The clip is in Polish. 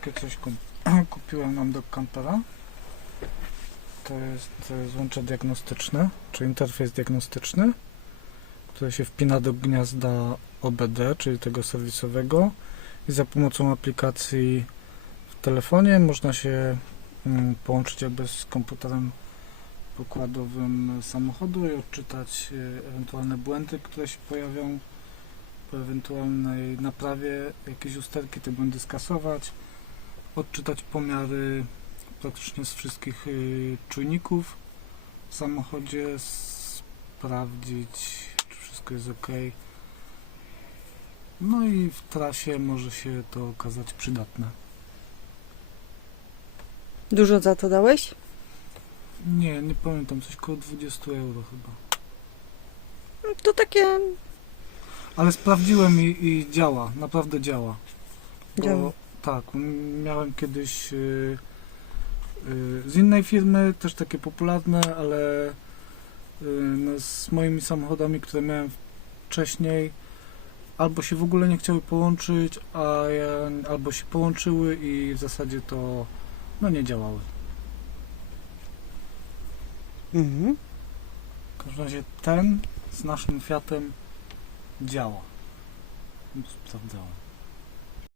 Takie coś kup kupiłem nam do kampera. To jest złącze diagnostyczne, czy interfejs diagnostyczny, który się wpina do gniazda OBD, czyli tego serwisowego i za pomocą aplikacji w telefonie można się mm, połączyć jakby z komputerem pokładowym samochodu i odczytać e, ewentualne błędy, które się pojawią po ewentualnej naprawie jakieś usterki, te błędy skasować, odczytać pomiary praktycznie z wszystkich y, czujników w samochodzie, sprawdzić, czy wszystko jest ok. No i w trasie może się to okazać przydatne. Dużo za to dałeś? Nie, nie pamiętam, coś koło 20 euro chyba. No To takie Ale sprawdziłem i, i działa, naprawdę działa. Bo, Działa. Tak, miałem kiedyś y, y, z innej firmy, też takie popularne, ale y, no, z moimi samochodami, które miałem wcześniej, albo się w ogóle nie chciały połączyć, a ja, albo się połączyły i w zasadzie to no, nie działały. Mhm. W każdym razie ten z naszym Fiatem działa. Sprawdzałem.